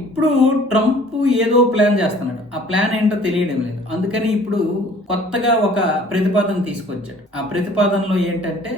ఇప్పుడు ట్రంప్ ఏదో ప్లాన్ చేస్తున్నాడు. ఆ ప్లాన్ ఏంటో తెలియడం లేదు. అందుకని ఇప్పుడు కొత్తగా ఒక ప్రతిపాదన తీసుకొచ్చాడు. ఆ ప్రతిపాదనలో ఏంటంటే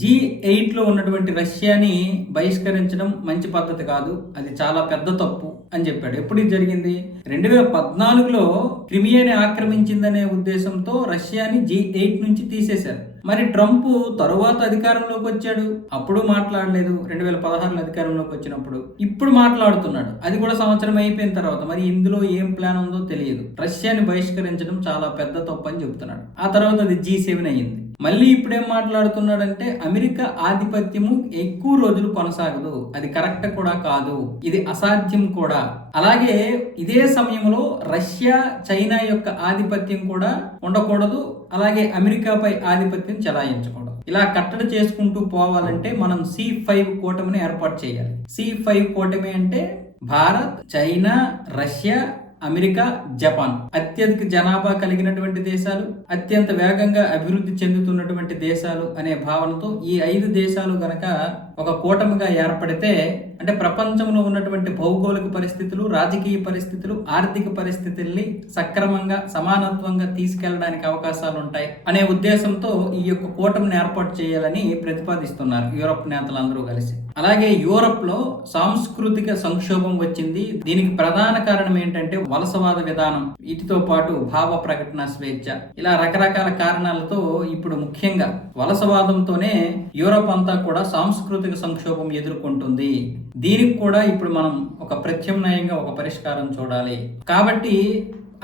G8లో ఉన్నటువంటి రష్యాని బహిష్కరించడం మంచి పద్ధతి కాదు, అది చాలా పెద్ద తప్పు అని చెప్పాడు. ఎప్పుడు ఇది జరిగింది? 2014లో క్రిమియాని ఆక్రమించిందనే ఉద్దేశంతో రష్యాని G8 నుంచి తీసేశారు. మరి ట్రంప్ తరువాత అధికారంలోకి వచ్చాడు, అప్పుడు మాట్లాడలేదు. 2016లో అధికారంలోకి వచ్చినప్పుడు ఇప్పుడు మాట్లాడుతున్నాడు. అది కూడా సంవత్సరం అయిపోయిన తర్వాత మరి ఇందులో ఏం ప్లాన్ ఉందో తెలియదు. రష్యాని బహిష్కరించడం చాలా పెద్ద తప్పు అని చెప్తున్నాడు. ఆ తర్వాత అది G7 అయ్యింది. మళ్ళీ ఇప్పుడేం మాట్లాడుతున్నాడంటే అమెరికా ఆధిపత్యము ఎక్కువ రోజులు కొనసాగదు, అది కరెక్ట్ కూడా కాదు, ఇది అసాధ్యం కూడా. అలాగే ఇదే సమయంలో రష్యా చైనా యొక్క ఆధిపత్యం కూడా ఉండకూడదు, అలాగే అమెరికాపై ఆధిపత్యం చెలాయించకూడదు. ఇలా కట్టడి చేసుకుంటూ పోవాలంటే మనం C5 కూటమిని ఏర్పాటు చేయాలి. C5 కూటమి అంటే Bharat, China, Russia, America, Japan అత్యధిక జనాభా కలిగినటువంటి దేశాలు, అత్యంత వేగంగా అభివృద్ధి చెందుతున్నటువంటి దేశాలు అనే భావనతో ఈ 5 దేశాలు గనక ఒక కూటమిగా ఏర్పడితే అంటే ప్రపంచంలో ఉన్నటువంటి భౌగోళిక పరిస్థితులు, రాజకీయ పరిస్థితులు, ఆర్థిక పరిస్థితుల్ని సక్రమంగా సమానత్వంగా తీసుకెళ్లడానికి అవకాశాలు ఉంటాయి అనే ఉద్దేశంతో ఈ యొక్క కూటమిని ఏర్పాటు చేయాలని ప్రతిపాదిస్తున్నారు యూరప్ నేతలందరూ కలిసి. అలాగే యూరప్ లో సాంస్కృతిక సంక్షోభం వచ్చింది. దీనికి ప్రధాన కారణం ఏంటంటే వలసవాద విధానం, వీటితో పాటు భావ ప్రకటన స్వేచ్ఛ, ఇలా రకరకాల కారణాలతో ఇప్పుడు ముఖ్యంగా వలసవాదంతోనే యూరప్ అంతా కూడా సాంస్కృతిక సంక్షోభం ఎదుర్కొంటుంది. దీనికి కూడా ఇప్పుడు మనం ఒక ప్రత్యామ్నాయంగా ఒక పరిష్కారం చూడాలి. కాబట్టి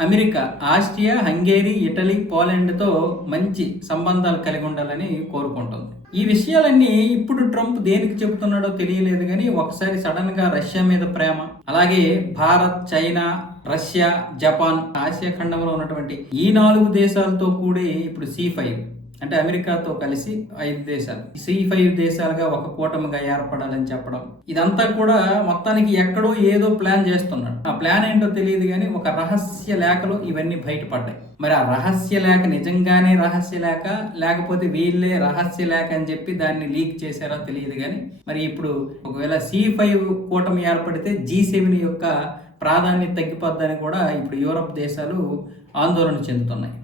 అమెరికా ఆస్ట్రియా, హంగేరీ, ఇటలీ, పోలాండ్తో మంచి సంబంధాలు కలిగి ఉండాలని కోరుకుంటుంది. ఈ విషయాలన్నీ ఇప్పుడు ట్రంప్ దేనికి చెబుతున్నాడో తెలియలేదు కానీ ఒకసారి సడన్ గా రష్యా మీద ప్రేమ, అలాగే Bharat, China, Russia, Japan, Asia ఖండంలో ఉన్నటువంటి ఈ 4 దేశాలతో కూడి ఇప్పుడు C5 అంటే అమెరికాతో కలిసి 5 దేశాలు C5 దేశాలుగా ఒక కూటమిగా ఏర్పడాలని చెప్పడం, ఇదంతా కూడా మొత్తానికి ఎక్కడో ఏదో ప్లాన్ చేస్తున్నాడు. ఆ ప్లాన్ ఏంటో తెలియదు కానీ ఒక రహస్య లేఖలో ఇవన్నీ బయటపడ్డాయి. మరి ఆ రహస్య లేఖ నిజంగానే రహస్య లేఖ, లేకపోతే వీళ్ళే రహస్య లేఖ అని చెప్పి దాన్ని లీక్ చేశారో తెలియదు కానీ మరి ఇప్పుడు ఒకవేళ C5 కూటమి ఏర్పడితే G7 యొక్క ప్రాధాన్యత తగ్గిపోద్దని కూడా ఇప్పుడు యూరప్ దేశాలు ఆందోళన చెందుతున్నాయి.